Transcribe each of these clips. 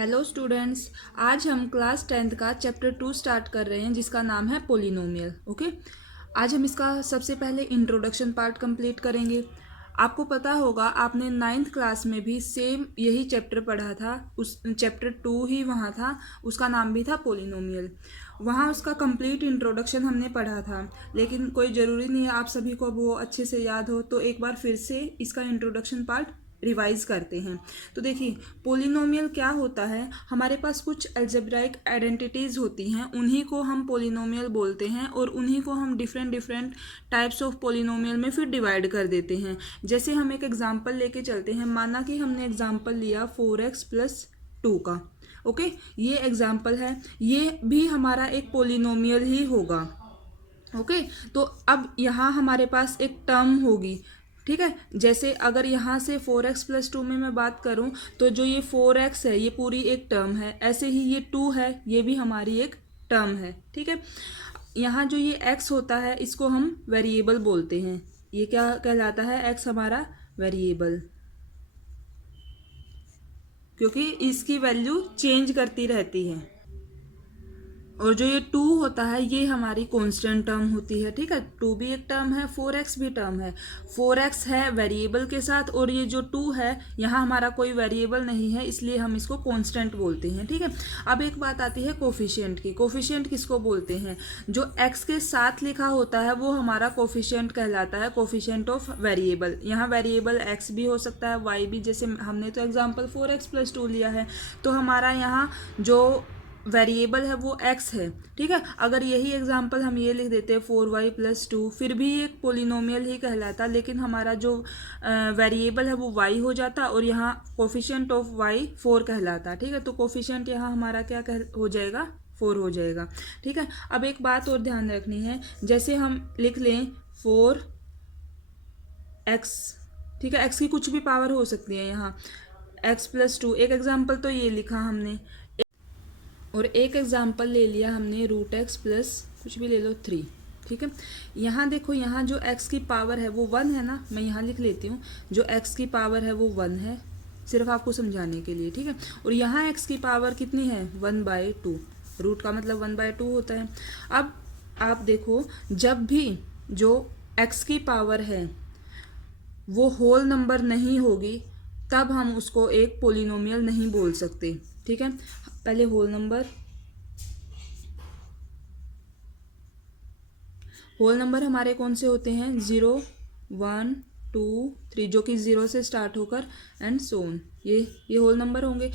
Hello students, आज हम class 10th का चैप्टर 2 स्टार्ट कर रहे हैं जिसका नाम है पोलिनोमियल। ओके, आज हम इसका सबसे पहले इंट्रोडक्शन पार्ट कंप्लीट करेंगे। आपको पता होगा आपने 9th क्लास में भी सेम यही चैप्टर पढ़ा था, उस चैप्टर 2 ही वहाँ था, उसका नाम भी था पोलिनोमियल। वहाँ उसका कंप्लीट इंट्रोडक्शन हमने पढ़ा था, लेकिन कोई ज़रूरी नहीं है आप सभी को वो अच्छे से याद हो, तो एक बार फिर से इसका इंट्रोडक्शन पार्ट रिवाइज करते हैं। तो देखिए, पोलिनोमियल क्या होता है। हमारे पास कुछ अलजेब्राइक आइडेंटिटीज़ होती हैं, उन्हीं को हम पोलिनोमियल बोलते हैं और उन्हीं को हम different different types of polynomial में फिर डिवाइड कर देते हैं। जैसे हम एक एग्जांपल लेके चलते हैं, माना कि हमने एग्जांपल लिया 4x+2 का। ओके, ये एग्जांपल है, ये भी हमारा एक पोलिनोमियल ही होगा। ओके, तो अब यहाँ हमारे पास एक टर्म होगी, ठीक है। जैसे अगर यहाँ से 4x+2 में मैं बात करूँ तो जो ये 4x है ये पूरी एक टर्म है, ऐसे ही ये 2 है ये भी हमारी एक टर्म है, ठीक है। यहाँ जो ये x होता है इसको हम वेरिएबल बोलते हैं। ये क्या कहलाता है? x हमारा वेरिएबल, क्योंकि इसकी वैल्यू चेंज करती रहती है। और जो ये 2 होता है ये हमारी कांस्टेंट टर्म होती है, ठीक है। 2 भी एक टर्म है, 4x भी टर्म है। 4x है वेरिएबल के साथ और ये जो 2 है यहाँ हमारा कोई वेरिएबल नहीं है, इसलिए हम इसको कांस्टेंट बोलते हैं, ठीक है। अब एक बात आती है कोफिशिएंट की। कोफिशिएंट किसको बोलते हैं? जो x के साथ लिखा होता है वो हमारा कोफिशिएंट कहलाता है, कोफिशिएंट ऑफ वेरिएबल। यहाँ वेरिएबल x भी हो सकता है, y भी। जैसे हमने तो एग्जाम्पल 4x+2 लिया है, तो हमारा यहाँ जो वेरिएबल है वो x है, ठीक है। अगर यही एग्जांपल हम ये लिख देते हैं 4y+2, फिर भी एक पोलिनोमियल ही कहलाता, लेकिन हमारा जो वेरिएबल है वो y हो जाता और यहाँ कोफिशिएंट ऑफ y 4 कहलाता, ठीक है। तो कोफिशिएंट यहाँ हमारा क्या हो जाएगा? 4 हो जाएगा, ठीक है। अब एक बात और ध्यान रखनी है, जैसे हम लिख लें 4x, ठीक है। x की कुछ भी पावर हो सकती है, यहाँ x+2, एक एग्जाम्पल तो ये लिखा हमने, और एक एग्जाम्पल ले लिया हमने √x प्लस कुछ भी ले लो 3, ठीक है। यहाँ देखो, यहाँ जो x की पावर है वो 1 है ना, मैं यहाँ लिख लेती हूँ, जो x की पावर है वो 1 है, सिर्फ आपको समझाने के लिए, ठीक है। और यहाँ x की पावर कितनी है? 1/2। रूट का मतलब 1/2 होता है। अब आप देखो, जब भी जो x की पावर है वो होल नंबर नहीं होगी तब हम उसको एक पोलिनोमियल नहीं बोल सकते, ठीक है। पहले होल नंबर हमारे कौन से होते हैं? 0, 1, 2, 3, जो कि 0 से स्टार्ट होकर एंड सो ऑन, ये होल नंबर होंगे।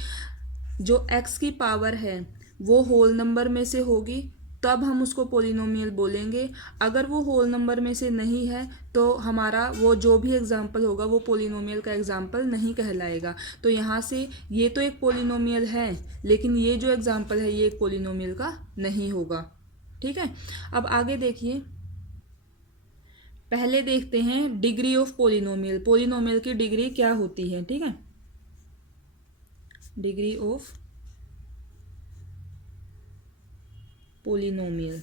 जो x की पावर है वो होल नंबर में से होगी तब हम उसको पोलिनोमियल बोलेंगे। अगर वो होल नंबर में से नहीं है तो हमारा वो जो भी एग्जाम्पल होगा वो पोलिनोमियल का एग्जाम्पल नहीं कहलाएगा। तो यहाँ से ये तो एक पोलिनोमियल है, लेकिन ये जो एग्जाम्पल है ये एक पोलिनोमियल का नहीं होगा, ठीक है। अब आगे देखिए, पहले देखते हैं डिग्री ऑफ पोलिनोमियल। पोलिनोमियल की डिग्री क्या होती है, ठीक है। डिग्री ऑफ पोलिनोमियल,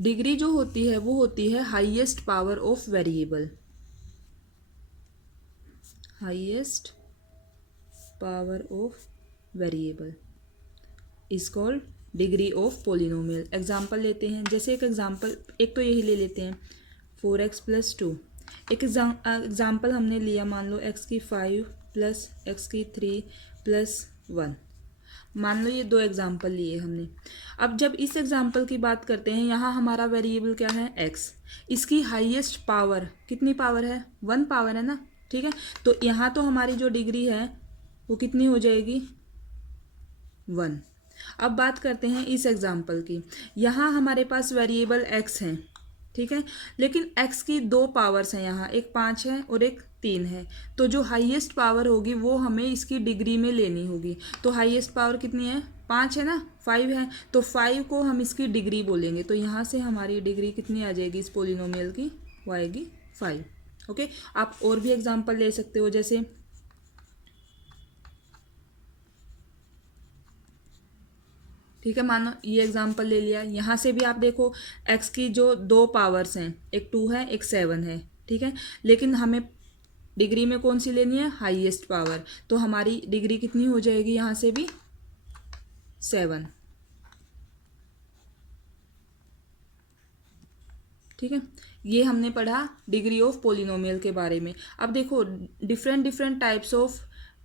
डिग्री जो होती है वो होती है highest power of variable. Highest power of variable is called degree of polynomial. Example लेते हैं, जैसे एक एग्जाम्पल, एक तो यही ले लेते हैं 4x+2। एक एग्जाम्पल हमने लिया, मान लो x की 5 प्लस x की 3 प्लस 1। मान लो ये 2 एग्जाम्पल लिए हमने। अब जब इस एग्जाम्पल की बात करते हैं, यहाँ हमारा वेरिएबल क्या है? x। इसकी हाईएस्ट पावर कितनी पावर है? 1 पावर है ना, ठीक है। तो यहाँ तो हमारी जो डिग्री है वो कितनी हो जाएगी? 1। अब बात करते हैं इस एग्जाम्पल की। यहाँ हमारे पास वेरिएबल x है, ठीक है, लेकिन x की 2 पावर्स हैं, यहाँ एक 5 है और एक 3 है। तो जो हाईएस्ट पावर होगी वो हमें इसकी डिग्री में लेनी होगी। तो हाईएस्ट पावर कितनी है? 5 है ना, 5 है, तो 5 को हम इसकी डिग्री बोलेंगे। तो यहाँ से हमारी डिग्री कितनी आ जाएगी इस पोलिनोमियल की? वो आएगी 5। ओके, आप और भी एग्जाम्पल ले सकते हो, जैसे ठीक है, मानो ये एग्जाम्पल ले लिया। यहाँ से भी आप देखो, x की जो 2 पावर्स हैं, एक 2 है एक 7 है, ठीक है, लेकिन हमें डिग्री में कौन सी लेनी है, हाईएस्ट पावर। तो हमारी डिग्री कितनी हो जाएगी यहाँ से भी 7। ठीक है, ये हमने पढ़ा डिग्री ऑफ पोलिनोमियल के बारे में। अब देखो different different types of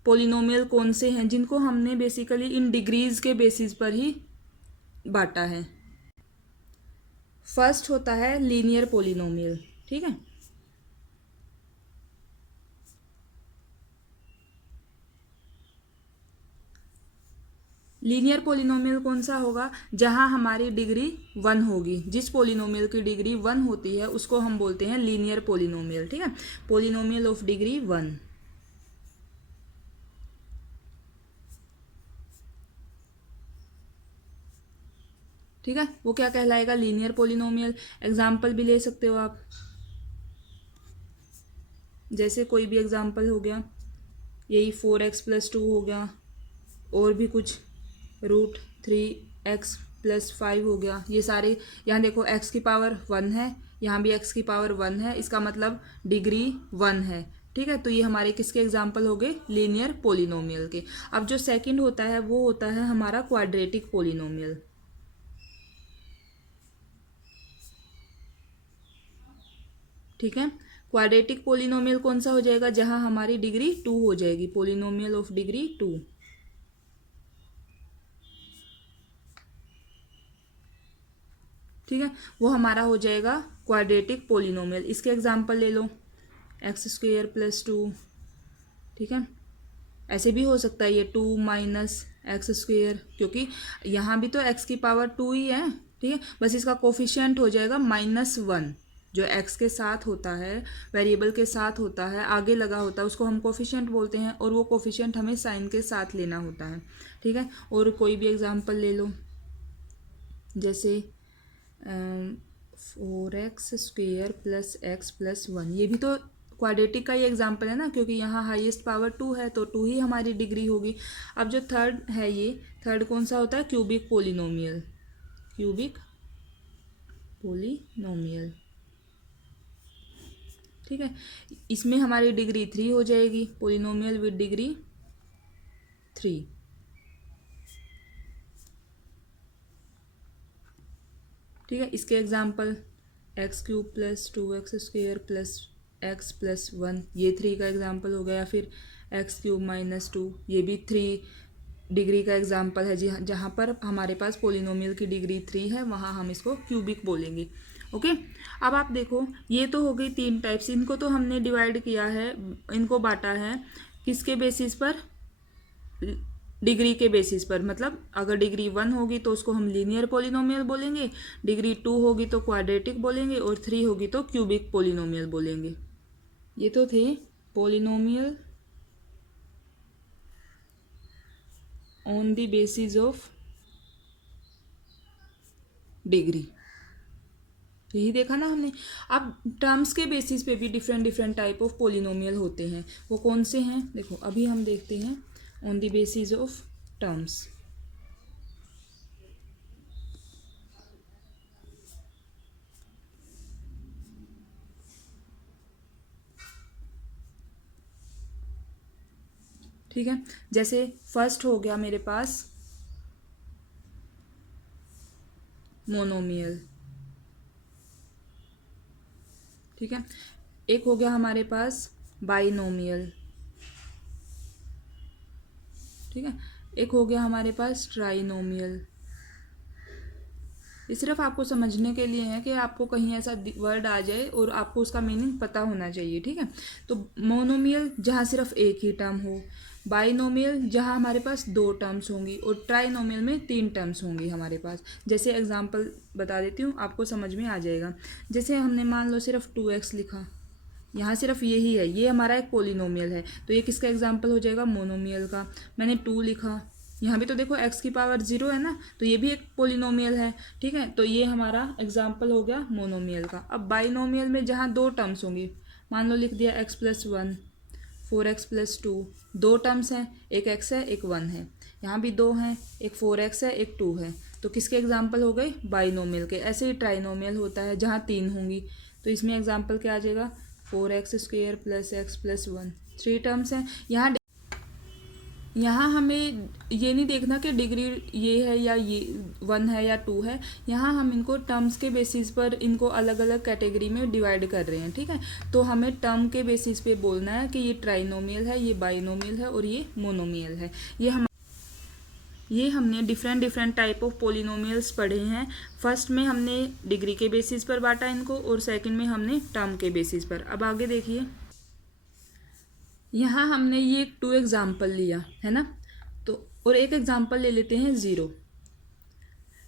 polynomial कौन से हैं जिनको हमने बेसिकली इन डिग्रीज के बेसिस पर ही बांटा है। फर्स्ट होता है लीनियर पोलिनोमियल। ठीक है, लीनियर पोलिनोमियल कौन सा होगा, जहां हमारी डिग्री 1 होगी। जिस पोलिनोमियल की डिग्री 1 होती है उसको हम बोलते हैं लीनियर पोलिनोमियल। ठीक है, पोलिनोमियल ऑफ डिग्री 1। ठीक है, वो क्या कहलाएगा, लीनियर पोलिनोमियल। एग्जाम्पल भी ले सकते हो आप, जैसे कोई भी एग्जाम्पल हो गया, यही 4x+2 हो गया, और भी कुछ √3x+5 हो गया। ये सारे यहाँ देखो x की पावर 1 है, यहाँ भी x की पावर 1 है, इसका मतलब डिग्री 1 है। ठीक है, तो ये हमारे किसके एग्जाम्पल हो गए, लीनियर पोलिनोमियल के। अब जो सेकंड होता है वो होता है हमारा क्वाड्रेटिक पोलिनोमियल। ठीक है, क्वाड्रेटिक पोलिनोमियल कौन सा हो जाएगा, जहां हमारी डिग्री 2 हो जाएगी, पोलिनोमियल ऑफ डिग्री 2। ठीक है, वो हमारा हो जाएगा क्वाड्रेटिक पोलिनोमियल। इसके एग्जाम्पल ले लो, x² + 2। ठीक है, ऐसे भी हो सकता है ये 2 - x², क्योंकि यहाँ भी तो x की पावर 2 ही है। ठीक है, बस इसका कोफिशिएंट हो जाएगा -1। जो x के साथ होता है, वेरिएबल के साथ होता है, आगे लगा होता है, उसको हम कोफिशिएंट बोलते हैं, और वो कोफिशिएंट हमें साइन के साथ लेना होता है। ठीक है, और कोई भी एग्जाम्पल ले लो, जैसे 4x² + x+1। ये भी तो क्वाड्रेटिक का ही एग्जाम्पल है ना, क्योंकि यहाँ हाईएस्ट पावर 2 है तो 2 ही हमारी डिग्री होगी। अब जो थर्ड है, ये थर्ड कौन सा होता है, क्यूबिक पोलिनोमियल। Cubic polynomial. ठीक है, इसमें हमारी डिग्री 3 हो जाएगी, पोलिनोमियल विद डिग्री 3। ठीक है, इसके एग्जाम्पल x³ + 2x² + x+1, ये 3 का एग्जाम्पल हो गया। या फिर x³ - 2, ये भी 3 डिग्री का एग्जाम्पल है। जी, जहाँ पर हमारे पास पोलिनोमियल की डिग्री 3 है वहाँ हम इसको क्यूबिक बोलेंगे। ओके, अब आप देखो ये तो हो गई 3 टाइप्स। इनको तो हमने डिवाइड किया है, इनको बांटा है किसके बेसिस पर, डिग्री के बेसिस पर। मतलब अगर डिग्री 1 होगी तो उसको हम लीनियर पोलिनोमियल बोलेंगे, डिग्री 2 होगी तो क्वाड्रेटिक बोलेंगे, और 3 होगी तो क्यूबिक पोलिनोमियल बोलेंगे। ये तो थे polynomial on the basis of degree, यही देखा ना हमने। अब टर्म्स के बेसिस पे भी different different type of polynomial होते हैं। वो कौन से हैं, देखो अभी हम देखते हैं on the basis of terms. ठीक है, जैसे फर्स्ट हो गया मेरे पास मोनोमियल। ठीक है, एक हो गया हमारे पास बाइनोमियल। ठीक है, एक हो गया हमारे पास ट्राइनोमियल। ये सिर्फ आपको समझने के लिए है कि आपको कहीं ऐसा वर्ड आ जाए और आपको उसका मीनिंग पता होना चाहिए। ठीक है, तो मोनोमियल जहाँ सिर्फ एक ही टर्म हो, बाइनोमियल जहाँ हमारे पास 2 टर्म्स होंगी, और ट्राइनोमियल में 3 टर्म्स होंगी हमारे पास। जैसे एग्जांपल बता देती हूँ, आपको समझ में आ जाएगा। जैसे हमने मान लो सिर्फ 2x लिखा, यहाँ सिर्फ यही है, ये हमारा एक पोलिनोमियल है, तो ये किसका एग्जाम्पल हो जाएगा, मोनोमियल का। मैंने 2 लिखा, यहाँ भी तो देखो x की पावर 0 है ना, तो ये भी एक पोलिनोमियल है। ठीक है, तो ये हमारा एग्जाम्पल हो गया मोनोमियल का। अब बाइनोमियल में जहाँ 2 टर्म्स होंगी, मान लो लिख दिया x+1, 4x+2, 2 टर्म्स हैं, एक x है एक 1 है, यहाँ भी 2 हैं, एक 4x है एक 2 है, तो किसके एग्जाम्पल हो गए, बाइनोमियल के। ऐसे ही ट्राइनोमियल होता है जहाँ 3 होंगी, तो इसमें एग्जाम्पल क्या आ जाएगा, 4x² + x + 1, 3 टर्म्स हैं। यहाँ हमें ये नहीं देखना कि डिग्री ये है या ये 1 है या 2 है। यहाँ हम इनको टर्म्स के बेसिस पर इनको अलग अलग कैटेगरी में डिवाइड कर रहे हैं, ठीक है। तो हमें टर्म के बेसिस पे बोलना है कि ये ट्राइनोमियल है, ये बाइनोमियल है और ये मोनोमियल है। ये हमने डिफरेंट टाइप ऑफ पोलिनोमियल्स पढ़े हैं। फर्स्ट में हमने डिग्री के बेसिस पर बांटा इनको और सेकंड में हमने टर्म के बेसिस पर। अब आगे देखिए, यहाँ हमने ये 2 एग्जाम्पल लिया है ना, तो और एक एग्जाम्पल ले लेते हैं 0।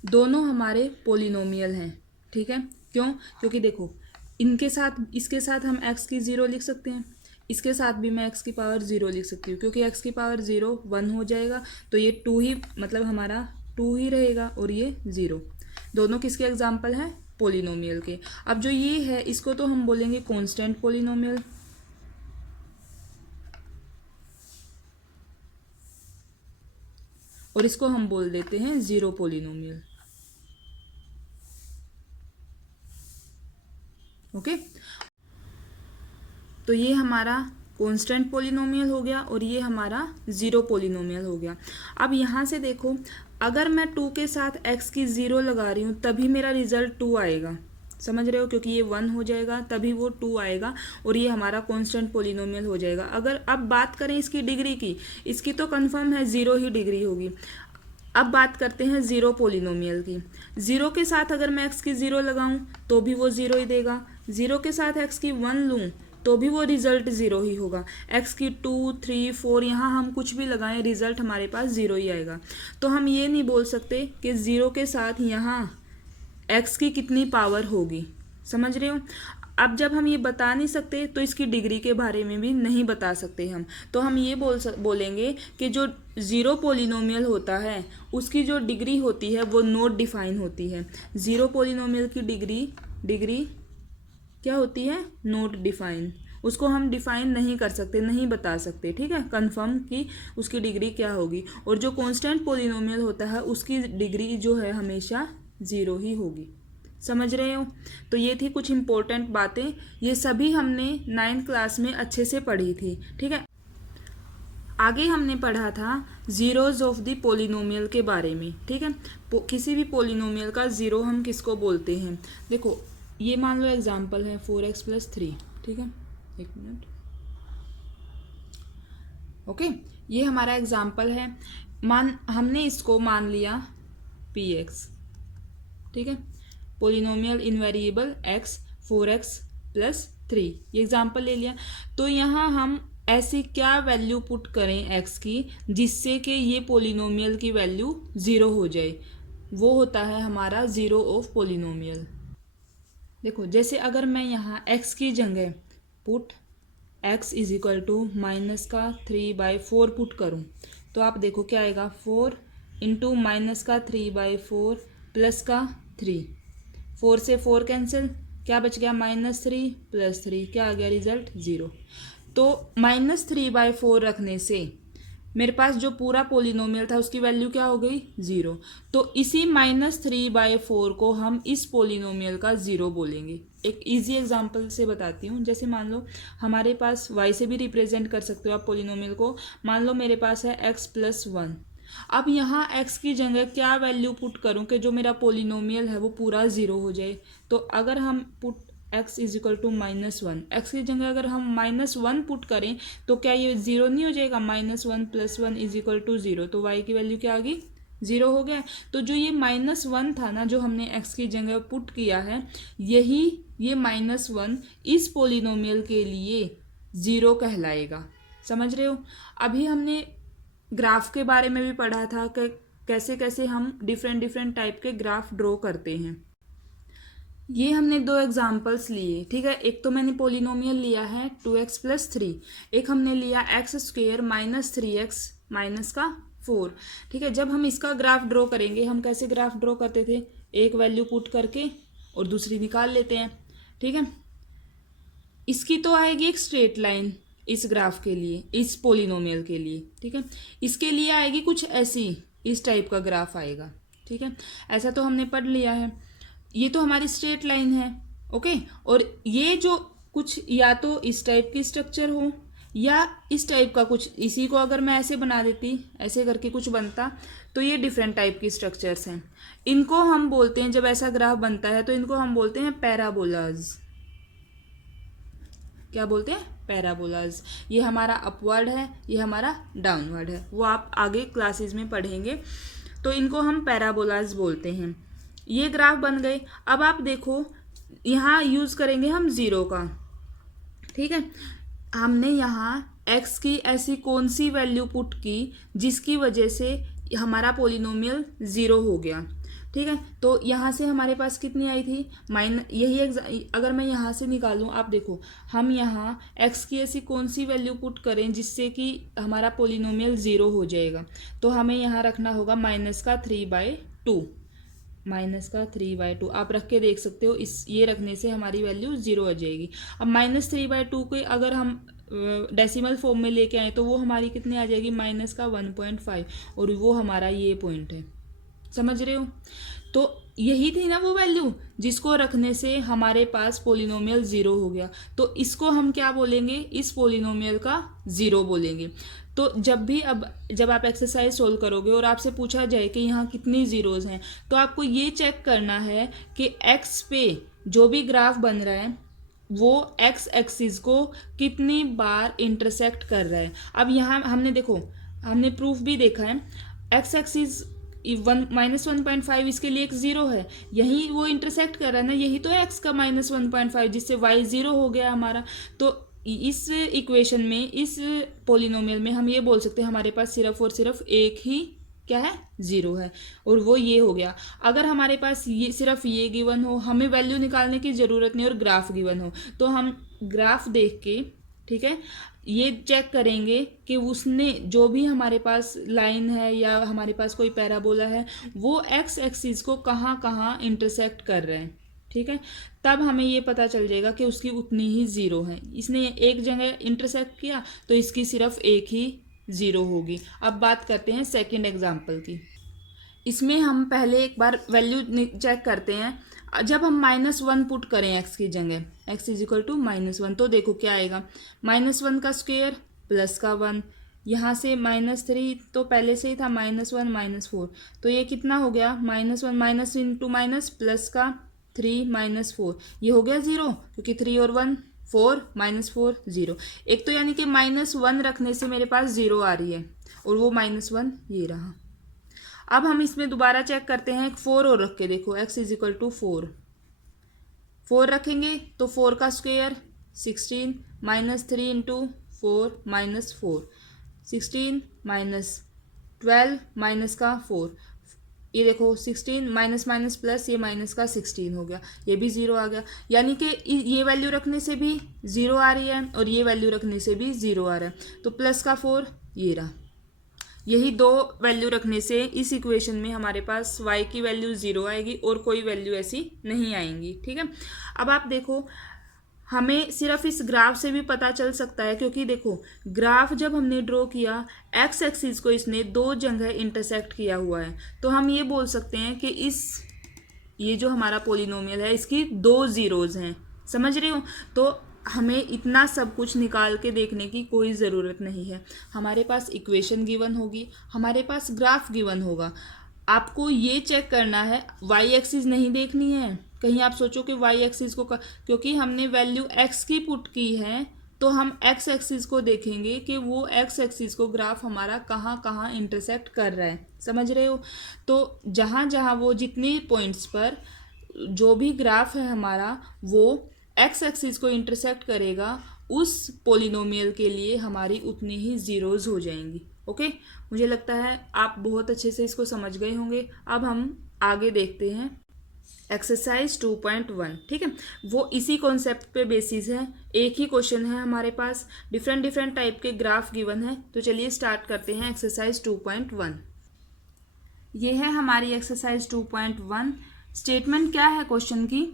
दोनों हमारे पोलिनोमियल हैं, ठीक है। क्यों? क्योंकि देखो इसके साथ हम x की 0 लिख सकते हैं, इसके साथ भी मैं x की पावर 0 लिख सकती हूँ, क्योंकि x की पावर 0 1 हो जाएगा, तो ये 2 ही मतलब हमारा 2 ही रहेगा और ये 0। दोनों किसके एग्जाम्पल हैं? पोलिनोमियल के। अब जो ये है इसको तो हम बोलेंगे कॉन्स्टेंट पोलिनोमियल, और इसको हम बोल देते हैं जीरो पोलिनोमियल। ओके, तो ये हमारा कांस्टेंट पोलिनोमियल हो गया और ये हमारा जीरो पोलिनोमियल हो गया। अब यहाँ से देखो, अगर मैं 2 के साथ x की 0 लगा रही हूँ तभी मेरा रिजल्ट 2 आएगा, समझ रहे हो, क्योंकि ये 1 हो जाएगा तभी वो 2 आएगा और ये हमारा कांस्टेंट पोलिनोमियल हो जाएगा। अगर अब बात करें इसकी डिग्री की, इसकी तो कंफर्म है 0 ही डिग्री होगी। अब बात करते हैं जीरो पोलिनोमियल की। 0 के साथ अगर मैं x की 0 लगाऊं तो भी वो 0 ही देगा, 0 के साथ x की 1 लूं तो भी वो रिजल्ट 0 ही होगा, x की 2, 3, 4 यहाँ हम कुछ भी लगाएं रिजल्ट हमारे पास 0 ही आएगा। तो हम ये नहीं बोल सकते कि 0 के साथ यहाँ x की कितनी पावर होगी, समझ रहे हो। अब जब हम ये बता नहीं सकते तो इसकी डिग्री के बारे में भी नहीं बता सकते हम, तो हम ये बोलेंगे कि जो ज़ीरो पोलिनोमियल होता है उसकी जो डिग्री होती है वो नॉट डिफाइन होती है। ज़ीरो पोलिनोमियल की डिग्री क्या होती है? Not define. उसको हम डिफाइन नहीं कर सकते, नहीं बता सकते, ठीक है, कंफर्म कि उसकी डिग्री क्या होगी। और जो कांस्टेंट पोलिनोमियल होता है उसकी डिग्री जो है हमेशा 0 ही होगी, समझ रहे हो। तो ये थी कुछ इम्पोर्टेंट बातें, ये सभी हमने 9th क्लास में अच्छे से पढ़ी थी, ठीक है। आगे हमने पढ़ा था जीरोज ऑफ द पोलिनोमियल के बारे में, ठीक है। किसी भी पोलिनोमियल का ज़ीरो हम किसको बोलते हैं? देखो ये मान लो एग्जांपल है 4x + 3, ठीक है, एक मिनट, ओके। ये हमारा एग्जांपल है, हमने इसको मान लिया px, ठीक है, पोलिनोमियल इनवेरिएबल x 4x + 3, ये एग्जांपल ले लिया। तो यहाँ हम ऐसी क्या वैल्यू पुट करें x की जिससे कि ये पोलिनोमियल की वैल्यू 0 हो जाए, वो होता है हमारा ज़ीरो ऑफ पोलिनोमियल। देखो जैसे अगर मैं यहाँ x की जगह पुट x = -3/4 पुट करूँ तो आप देखो क्या आएगा, 4 × -3/4 + 3, 4 से 4 कैंसिल, क्या बच गया? -3 + 3, क्या आ गया रिजल्ट? 0। तो -3/4 रखने से मेरे पास जो पूरा पोलिनोमियल था उसकी वैल्यू क्या हो गई? 0। तो इसी -3/4 को हम इस पोलिनोमियल का 0 बोलेंगे। एक इजी एग्जांपल से बताती हूँ, जैसे मान लो हमारे पास y से भी रिप्रेजेंट कर सकते हो आप पोलिनोमियल को। मान लो मेरे पास है x + 1। अब यहाँ x की जगह क्या वैल्यू पुट करूँ कि जो मेरा पोलिनोमियल है वो पूरा 0 हो जाए? तो अगर हम पुट x = -1, x की जगह अगर हम -1 पुट करें तो क्या ये 0 नहीं हो जाएगा? -1 + 1 = 0, तो y की वैल्यू क्या आ गई? 0 हो गया। तो जो ये -1 था ना, जो हमने x की जगह पुट किया है, यही ये -1 इस पोलिनोमियल के लिए 0 कहलाएगा, समझ रहे हो। अभी हमने ग्राफ के बारे में भी पढ़ा था कि कैसे कैसे हम डिफरेंट टाइप के ग्राफ ड्रॉ करते हैं। ये हमने 2 एग्जाम्पल्स लिए, ठीक है। एक तो मैंने पोलिनोमियल लिया है 2x + 3, एक हमने लिया x² - 3x - 4, ठीक है। जब हम इसका ग्राफ ड्रॉ करेंगे, हम कैसे ग्राफ ड्रॉ करते थे? एक वैल्यू पुट करके और दूसरी निकाल लेते हैं, ठीक है। इसकी तो आएगी एक स्ट्रेट लाइन इस ग्राफ के लिए, इस पोलिनोमियल के लिए, ठीक है। इसके लिए आएगी कुछ ऐसी, इस टाइप का ग्राफ आएगा, ठीक है। ऐसा तो हमने पढ़ लिया है। ये तो हमारी स्ट्रेट लाइन है, ओके। और ये जो कुछ या तो इस टाइप की स्ट्रक्चर हो या इस टाइप का कुछ, इसी को अगर मैं ऐसे बना देती, ऐसे करके कुछ बनता, तो ये डिफरेंट टाइप की स्ट्रक्चर्स हैं। इनको हम बोलते हैं, जब ऐसा ग्राफ बनता है तो इनको हम बोलते हैं पैराबोलाज। क्या बोलते हैं? पैराबोलाज। ये हमारा अपवर्ड है, ये हमारा डाउनवर्ड है, वो आप आगे क्लासेस में पढ़ेंगे। तो इनको हम पैराबोलाज बोलते हैं। ये ग्राफ बन गए। अब आप देखो, यहाँ यूज़ करेंगे हम ज़ीरो का, ठीक है। हमने यहाँ x की ऐसी कौन सी वैल्यू पुट की जिसकी वजह से हमारा पोलिनोमियल ज़ीरो हो गया, ठीक है। तो यहाँ से हमारे पास कितनी आई थी? अगर मैं यहाँ से निकालूँ, आप देखो, हम यहाँ x की ऐसी कौन सी वैल्यू पुट करें जिससे कि हमारा पोलिनोमियल ज़ीरो हो जाएगा। तो हमें यहाँ रखना होगा -3/2, -3/2 आप रख के देख सकते हो। ये रखने से हमारी वैल्यू ज़ीरो आ जाएगी। अब -3/2 को अगर हम डेसिमल फॉर्म में लेके आए तो वो हमारी कितनी आ जाएगी? -1.5, और वो हमारा ये पॉइंट है। समझ रहे हो? तो यही थी ना वो वैल्यू जिसको रखने से हमारे पास पोलिनोमियल ज़ीरो हो गया। तो इसको हम क्या बोलेंगे? इस पोलिनोमियल का ज़ीरो बोलेंगे। तो जब आप एक्सरसाइज सोल्व करोगे और आपसे पूछा जाए कि यहाँ कितनी ज़ीरोज़ हैं, तो आपको ये चेक करना है कि एक्स पे जो भी ग्राफ बन रहा है वो एक्स एक्सिस को कितनी बार इंटरसेक्ट कर रहा है। अब यहाँ हमने प्रूफ भी देखा है, एक्स एक्सिस -1.5 इसके लिए एक ज़ीरो है, यही वो इंटरसेक्ट कर रहा है ना, यही तो है एक्स का -1.5, जिससे वाई ज़ीरो हो गया हमारा। तो इस इक्वेशन में, इस पोलिनोमियल में हम ये बोल सकते हैं हमारे पास सिर्फ और सिर्फ एक ही क्या है? ज़ीरो है, और वो ये हो गया। अगर हमारे पास ये सिर्फ ये गिवन हो, हमें वैल्यू निकालने की ज़रूरत नहीं, और ग्राफ गिवन हो, तो हम ग्राफ देख के, ठीक है, ये चेक करेंगे कि उसने जो भी हमारे पास लाइन है या हमारे पास कोई पैराबोला है वो एक्स एक्सिस को कहाँ कहाँ इंटरसेक्ट कर रहे हैं, ठीक है। तब हमें ये पता चल जाएगा कि उसकी उतनी ही ज़ीरो है। इसने एक जगह इंटरसेक्ट किया तो इसकी सिर्फ एक ही ज़ीरो होगी। अब बात करते हैं सेकंड एग्जांपल की। इसमें हम पहले एक बार वैल्यू चेक करते हैं। जब हम -1 पुट करें x की जगह, x = -1, तो देखो क्या आएगा? -1 का स्क्वायर प्लस का 1, यहाँ से -3 तो पहले से ही था, -1 -4, तो ये कितना हो गया? -1 माइनस इंटू माइनस प्लस का 3 -4, ये हो गया ज़ीरो, क्योंकि 3 और 1 4, -4 0। एक तो यानी कि -1 रखने से मेरे पास ज़ीरो आ रही है, और वो -1 ये रहा। अब हम इसमें दोबारा चेक करते हैं, एक 4 और रख के देखो, x = 4, 4 रखेंगे तो 4 का स्क्वायर 16, -3 इंटू 4 -4, 16 -12 माइनस का 4, ये देखो 16 माइनस प्लस, ये माइनस का 16 हो गया, ये भी ज़ीरो आ गया। यानी कि ये वैल्यू रखने से भी ज़ीरो आ रही है और ये वैल्यू रखने से भी ज़ीरो आ रहा है। तो प्लस का 4 ये रहा। यही दो वैल्यू रखने से इस इक्वेशन में हमारे पास y की वैल्यू ज़ीरो आएगी और कोई वैल्यू ऐसी नहीं आएंगी, ठीक है। अब आप देखो, हमें सिर्फ इस ग्राफ से भी पता चल सकता है, क्योंकि देखो ग्राफ जब हमने ड्रॉ किया, एक्स एक्सिस को इसने दो जगह इंटरसेक्ट किया हुआ है, तो हम ये बोल सकते हैं कि ये जो हमारा पोलिनोमियल है इसकी दो ज़ीरोज़ हैं। समझ रहे हो? तो हमें इतना सब कुछ निकाल के देखने की कोई ज़रूरत नहीं है। हमारे पास इक्वेशन गिवन होगी, हमारे पास ग्राफ गिवन होगा। आपको ये चेक करना है, वाई एक्सिस नहीं देखनी है। कहीं आप सोचो कि वाई एक्सिस को क्योंकि हमने वैल्यू एक्स की पुट की है, तो हम एक्स एक्सिस को देखेंगे कि वो एक्स एक्सिस को ग्राफ हमारा कहाँ कहाँ इंटरसेक्ट कर रहा है। समझ रहे हो? तो जहाँ जहाँ वो जितनी पॉइंट्स पर जो भी ग्राफ है हमारा वो एक्स एक्सिस को इंटरसेक्ट करेगा, उस पोलिनोमियल के लिए हमारी उतनी ही ज़ीरोज़ हो जाएंगी। ओके, मुझे लगता है आप बहुत अच्छे से इसको समझ गए होंगे। अब हम आगे देखते हैं एक्सरसाइज 2.1, ठीक है। वो इसी कॉन्सेप्ट पे बेसिस है, एक ही क्वेश्चन है हमारे पास, डिफरेंट टाइप के ग्राफ गिवन है। तो चलिए स्टार्ट करते हैं एक्सरसाइज 2.1। ये है हमारी एक्सरसाइज 2.1। स्टेटमेंट क्या है क्वेश्चन की?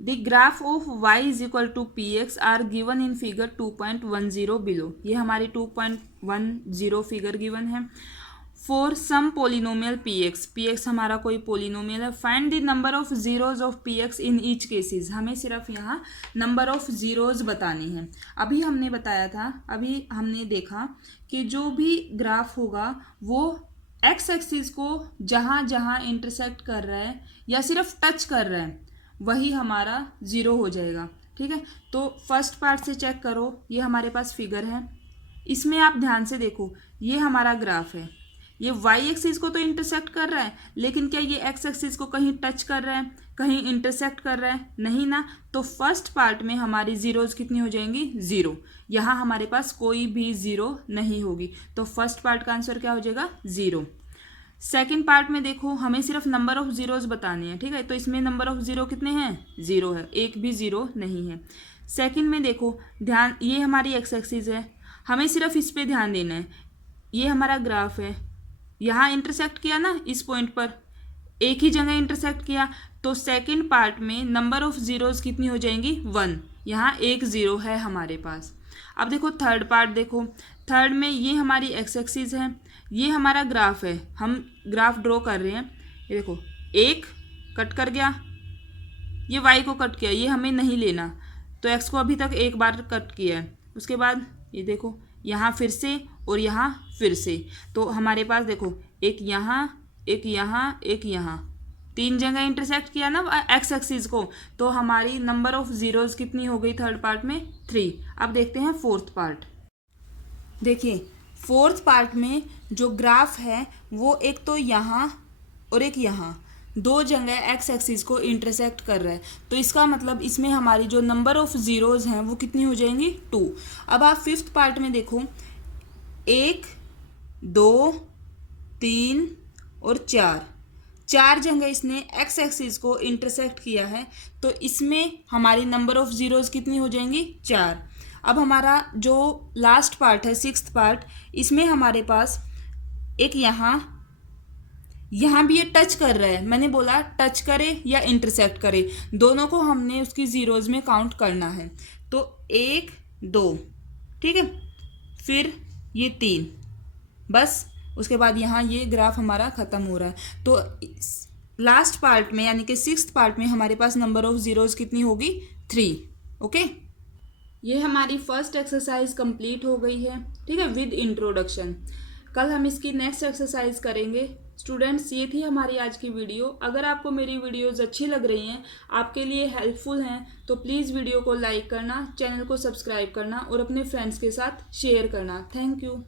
The graph of y = px are given in figure 2.10 below। ये हमारी 2.10 फिगर गिवन है। For some polynomial p x हमारा कोई पोलिनोमियल है, find the number of zeros of p x in each cases. हमें सिर्फ यहाँ नंबर ऑफ जीरोज बतानी है। अभी हमने बताया था, अभी हमने देखा कि जो भी ग्राफ होगा वो एक्स एक्सिस को जहाँ जहाँ इंटरसेक्ट कर रहा है या सिर्फ टच कर रहा है वही हमारा ज़ीरो हो जाएगा। ठीक है, तो फर्स्ट पार्ट से चेक करो, ये हमारे पास फिगर है, इसमें आप ध्यान से देखो, ये हमारा ग्राफ है, ये वाई एक्सिस को तो इंटरसेक्ट कर रहा है, लेकिन क्या ये एक्स एक्सिस को कहीं टच कर रहा है, कहीं इंटरसेक्ट कर रहा है? नहीं ना। तो फर्स्ट पार्ट में हमारी जीरोज कितनी हो जाएंगी? ज़ीरो। यहाँ हमारे पास कोई भी ज़ीरो नहीं होगी, तो फर्स्ट पार्ट का आंसर क्या हो जाएगा? ज़ीरो। सेकेंड पार्ट में देखो, हमें सिर्फ नंबर ऑफ जीरोज बतानी है। ठीक है, तो इसमें नंबर ऑफ जीरो कितने हैं? ज़ीरो है, एक भी ज़ीरो नहीं है। सेकेंड में देखो ध्यान, ये हमारी एक्स एक्सिस है, हमें सिर्फ इस पे ध्यान देना है। ये हमारा ग्राफ है, यहाँ इंटरसेक्ट किया ना, इस पॉइंट पर एक ही जगह इंटरसेक्ट किया, तो सेकंड पार्ट में नंबर ऑफ जीरोज कितनी हो जाएंगी? 1। यहाँ एक ज़ीरो है हमारे पास। अब देखो थर्ड पार्ट, देखो थर्ड में ये हमारी एक्स एक्सिस है, ये हमारा ग्राफ है, हम ग्राफ ड्रॉ कर रहे हैं। ये देखो एक कट कर गया, ये वाई को कट किया, ये हमें नहीं लेना, तो एक्स को अभी तक एक बार कट किया है। उसके बाद ये देखो यहाँ फिर से और यहाँ फिर से, तो हमारे पास देखो एक यहाँ, एक यहाँ, एक यहाँ, तीन जगह इंटरसेक्ट किया ना एक्स एक्सिस को, तो हमारी नंबर ऑफ जीरोज कितनी हो गई थर्ड पार्ट में? 3। अब देखते हैं फोर्थ पार्ट। देखिए फोर्थ पार्ट में जो ग्राफ है वो एक तो यहाँ और एक यहाँ, दो जगह एक्स एक्सिस को इंटरसेक्ट कर रहा है, तो इसका मतलब इसमें हमारी जो नंबर ऑफ जीरोज हैं वो कितनी हो जाएंगी? 2। अब आप फिफ्थ पार्ट में देखो, 1 2 3 और 4 जगह इसने एक्स एक्सिस को इंटरसेक्ट किया है, तो इसमें हमारी नंबर ऑफ जीरोज कितनी हो जाएंगी? 4। अब हमारा जो लास्ट पार्ट है सिक्स्थ पार्ट, इसमें हमारे पास एक यहाँ भी ये टच कर रहा है, मैंने बोला टच करे या इंटरसेक्ट करे, दोनों को हमने उसकी जीरोज में काउंट करना है। तो 1 2, ठीक है, फिर ये 3, बस उसके बाद यहाँ ये ग्राफ हमारा ख़त्म हो रहा है। तो लास्ट पार्ट में यानी कि सिक्स्थ पार्ट में हमारे पास नंबर ऑफ जीरोज कितनी होगी? 3। ओके, ये हमारी फर्स्ट एक्सरसाइज कंप्लीट हो गई है। ठीक है, विद इंट्रोडक्शन। कल हम इसकी नेक्स्ट एक्सरसाइज करेंगे। स्टूडेंट्स, ये थी हमारी आज की वीडियो। अगर आपको मेरी वीडियोस अच्छी लग रही हैं, आपके लिए हेल्पफुल हैं, तो प्लीज़ वीडियो को लाइक करना, चैनल को सब्सक्राइब करना और अपने फ्रेंड्स के साथ शेयर करना। Thank you.